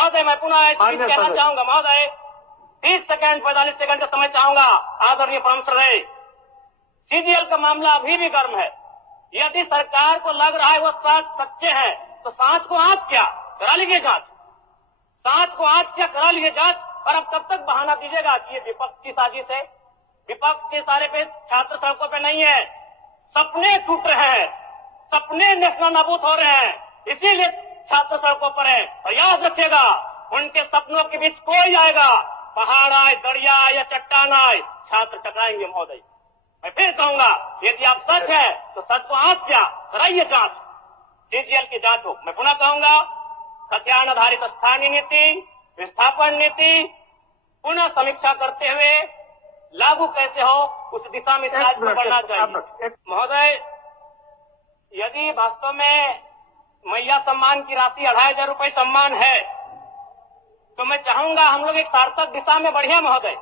महोदय, मैं पुनः कहना चाहूंगा महोदय, 30 सेकंड 45 सेकंड का समय चाहूंगा। आदरणीय परम श्रद्धेय, सीजीएल का मामला अभी भी गर्म है। यदि सरकार को लग रहा है वो सच्चे हैं तो सांच को आंच क्या करा लीजिए जांच, सांच को आंच क्या करा लीजिए जांच। और अब कब तक बहाना दीजिएगा कि ये विपक्ष की साजिश है? विपक्ष के सारे पे छात्र सड़कों पे नहीं है, सपने टूट रहे हैं, सपने नेशनल नाबूद हो रहे हैं, इसीलिए छात्र सड़कों पर है। और याद रखिएगा, उनके सपनों के बीच कोई आएगा, पहाड़ आए, दरिया आए या चट्टान आए, छात्र टकराएंगे महोदय। मैं फिर कहूंगा, यदि आप सच है तो सच को आंच क्या कराइए जांच, सीजीएल की जांच हो। मैं पुनः कहूंगा, खतियान आधारित स्थानीय नीति, विस्थापन नीति पुनः समीक्षा करते हुए लागू कैसे हो, उस दिशा में राज्य को बढ़ना चाहिए। महोदय, यदि वास्तव में मैया सम्मान की राशि 2500 रुपये सम्मान है तो मैं चाहूंगा हम लोग एक सार्थक दिशा में बढ़िया महोदय।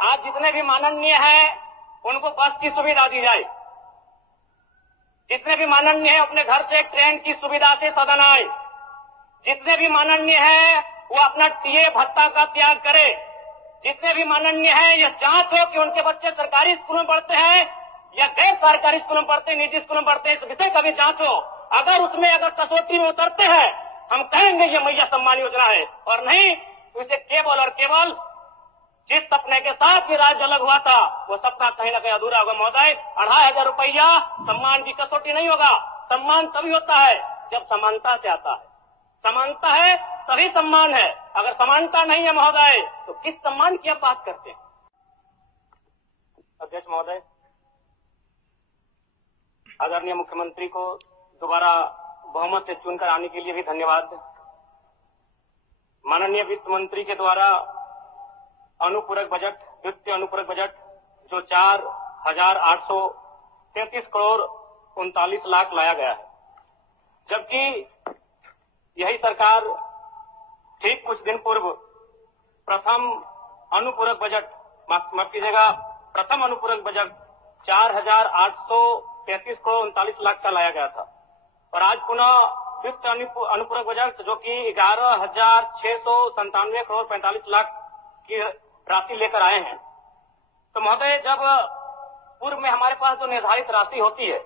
आज जितने भी माननीय हैं उनको बस की सुविधा दी जाए, जितने भी माननीय हैं अपने घर से ट्रेन की सुविधा से सदन आए, जितने भी माननीय हैं वो अपना टीए भत्ता का त्याग करे, जितने भी माननीय हैं यह जांच हो कि उनके बच्चे सरकारी स्कूलों में पढ़ते हैं या गैर सरकारी स्कूलों में पढ़ते हैं, निजी स्कूलों में पढ़ते हैं, इस विषय का भी जांच हो। अगर कसौटी में उतरते हैं हम कहेंगे ये मैया सम्मान योजना है, और नहीं तो इसे केवल और केवल जिस सपने के साथ ये राज्य अलग हुआ था वो सपना कहीं ना कहीं अधूरा होगा महोदय। 2500 रुपया सम्मान की कसौटी नहीं होगा। सम्मान तभी होता है जब समानता से आता है, समानता है तभी सम्मान है। अगर समानता नहीं है महोदय तो किस सम्मान की आप बात करते हैं? अध्यक्ष महोदय, आदरणीय मुख्यमंत्री को दोबारा बहुमत से चुनकर आने के लिए भी धन्यवाद। माननीय वित्त मंत्री के द्वारा अनुपूरक बजट, वित्तीय अनुपूरक बजट जो 4,833 करोड़ 39 लाख लाया गया है, जबकि यही सरकार ठीक कुछ दिन पूर्व प्रथम अनुपूरक बजट, माफ कीजिएगा, प्रथम अनुपूरक बजट 4,833 करोड़ 39 लाख का लाया गया था। और आज पुनः वित्त अनुपूरक बजट जो कि 11,697 करोड़ 45 लाख की राशि लेकर आए हैं। तो महोदय, जब पूर्व में हमारे पास जो निर्धारित राशि होती है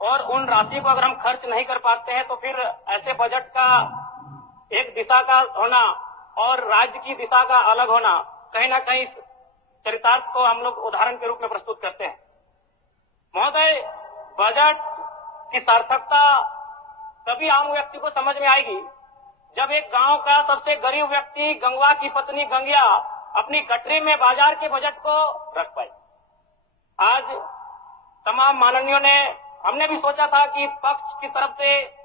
और उन राशि को अगर हम खर्च नहीं कर पाते हैं तो फिर ऐसे बजट का एक दिशा का होना और राज्य की दिशा का अलग होना, कहीं ना कहीं इस चरितार्थ को हम लोग उदाहरण के रूप में प्रस्तुत करते हैं। महोदय, बजट की सार्थकता तभी आम व्यक्ति को समझ में आएगी जब एक गांव का सबसे गरीब व्यक्ति, गंगवा की पत्नी गंगिया, अपनी गठरी में बाजार के बजट को रख पाई। आज तमाम माननीयों ने, हमने भी सोचा था कि पक्ष की तरफ से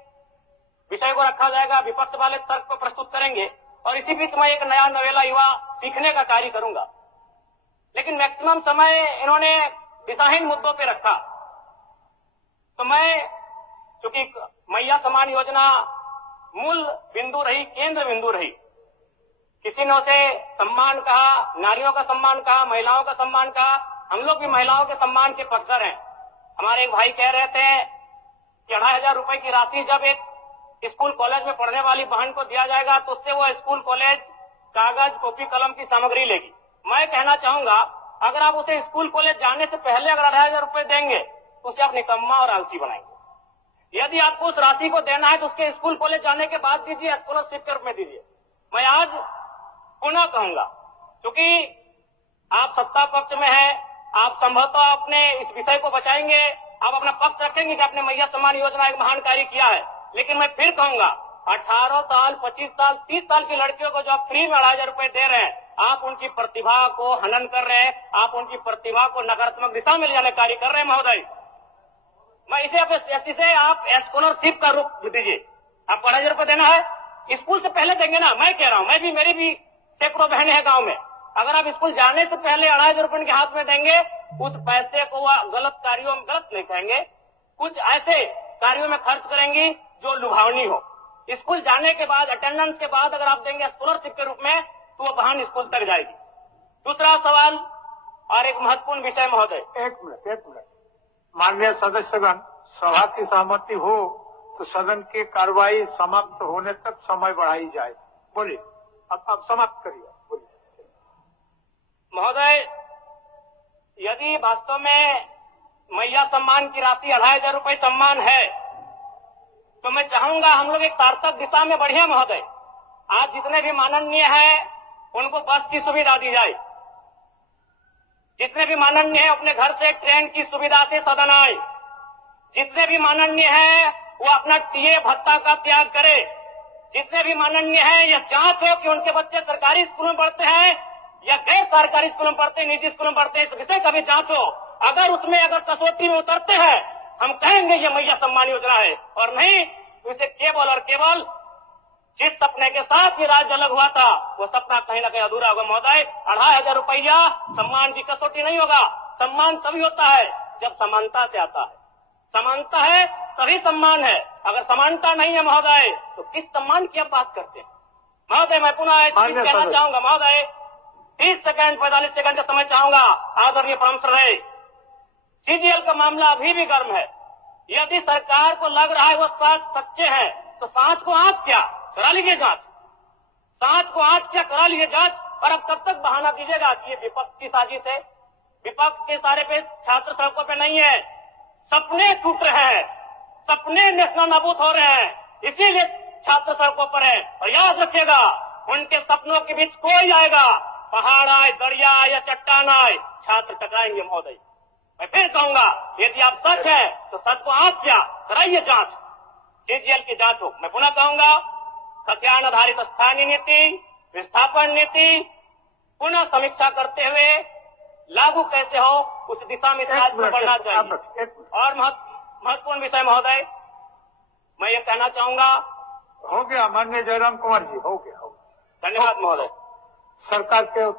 विषय को रखा जाएगा, विपक्ष वाले तर्क को प्रस्तुत करेंगे और इसी बीच मैं एक नया नवेला युवा सीखने का कार्य करूंगा। लेकिन मैक्सिमम समय इन्होंने दिशाहीन मुद्दों पे रखा। तो मैं, चूंकि मैया सम्मान योजना मूल बिंदु रही, केंद्र बिंदु रही, किसी ने उसे सम्मान कहा, नारियों का सम्मान कहा, महिलाओं का सम्मान कहा, हम लोग भी महिलाओं के सम्मान के पक्षधर हैं। हमारे एक भाई कह रहे थे कि 2500 रुपए की राशि जब एक स्कूल कॉलेज में पढ़ने वाली बहन को दिया जाएगा तो उससे वो स्कूल कॉलेज कागज, कॉपी, कलम की सामग्री लेगी। मैं कहना चाहूंगा, अगर आप उसे स्कूल कॉलेज जाने से पहले अगर 2500 रुपए देंगे तो उसे आप निकम्मा और आलसी बनाएंगे। यदि आपको उस राशि को देना है तो उसके स्कूल कॉलेज जाने के बाद दीजिए, स्कॉलरशिप के रूप में दीजिए। मैं आज पुनः कहूंगा, क्योंकि आप सत्ता पक्ष में हैं, आप संभवतः अपने इस विषय को बचाएंगे, आप अपना पक्ष रखेंगे कि आपने मैया सम्मान योजना एक महान कार्य किया है। लेकिन मैं फिर कहूंगा, 18 साल, 25 साल, 30 साल की लड़कियों को जो आप फ्री में 2500 रुपए दे रहे हैं, आप उनकी प्रतिभा को हनन कर रहे हैं, आप उनकी प्रतिभा को नकारात्मक दिशा में ले जाने कार्य कर रहे हैं महोदय। मैं इसे आप स्कॉलरशिप का रूप दीजिए। आपको 2500 रुपए देना है, स्कूल से पहले देंगे ना। मैं कह रहा हूं, मेरी भी सैकड़ों बहनें हैं गांव में, अगर आप स्कूल जाने से पहले 2500 रुपए उनके हाथ में देंगे, उस पैसे को वह गलत कार्यों में, गलत नहीं कहेंगे, कुछ ऐसे कार्यों में खर्च करेंगी जो लुभावनी हो। स्कूल जाने के बाद, अटेंडेंस के बाद अगर आप देंगे स्कॉलरशिप के रूप में तो वो बहन स्कूल तक जाएगी। दूसरा सवाल और एक महत्वपूर्ण विषय महोदय। एक मिनट माननीय सदस्यगण, सभा की सहमति हो तो सदन की कार्रवाई समाप्त होने तक समय बढ़ाई जाए। बोलिए, अब समाप्त करिए, बोलिए। महोदय, यदि वास्तव में मैया सम्मान की राशि 2,500 रुपये सम्मान है, तो मैं चाहूंगा हम लोग एक सार्थक दिशा में बढ़े महोदय। आज जितने भी माननीय हैं उनको बस की सुविधा दी जाए, जितने भी माननीय हैं अपने घर से ट्रेन की सुविधा से सदन आए, जितने भी माननीय हैं वो अपना टीए भत्ता का त्याग करे, जितने भी माननीय हैं यह जांच हो कि उनके बच्चे सरकारी स्कूलों में पढ़ते हैं या गैर सरकारी स्कूलों में पढ़ते हैं, निजी स्कूलों में पढ़ते हैं, इस विषय का भी जांच हो। अगर उसमें कसौटी में उतरते हैं, हम कहेंगे ये मैया सम्मान योजना है, और नहीं तो इसे केवल और केवल जिस सपने के साथ ये राज्य अलग हुआ था वो सपना कहीं ना कहीं अधूरा होगा महोदय। 2,500 रुपया सम्मान की कसौटी नहीं होगा। सम्मान तभी होता है जब समानता से आता है, समानता है तभी सम्मान है। अगर समानता नहीं है महोदय तो किस सम्मान की आप बात करते हैं महोदय? मैं पुनः एक चीज कहना चाहूंगा महोदय, 30 सेकंड 45 सेकंड का समय चाहूंगा। आदरणीय परम श्रद्धेय, सीजीएल का मामला अभी भी गर्म है। यदि सरकार को लग रहा है वो सच्चे हैं तो सांच को आंच क्या करा लीजिए जांच, सांच को आंच क्या करा लीजिए जांच। और अब कब तक बहाना दीजिएगा कि ये विपक्ष की साजिश है? विपक्ष के सारे पे छात्र सड़कों पे नहीं है, सपने टूट रहे हैं, सपने नेशनल नाबूद हो रहे हैं, इसीलिए छात्र सड़कों पर है। और याद रखिएगा, उनके सपनों के बीच कोई आएगा, पहाड़ आए, दरिया आए या चट्टान आए, छात्र टकराएंगे महोदय। मैं फिर कहूंगा, यदि आप सच है तो सच को आंच क्या कराइए जांच, सीजीएल की जांच हो। मैं पुनः कहूंगा, खतियान आधारित स्थानीय नीति, विस्थापन नीति पुनः समीक्षा करते हुए लागू कैसे हो उस दिशा में राज्य को बढ़ना चाहिए। और महत्वपूर्ण विषय महोदय, मैं ये कहना चाहूंगा, हो गया माननीय जयराम कुमार जी, हो गया। धन्यवाद महोदय। सरकार के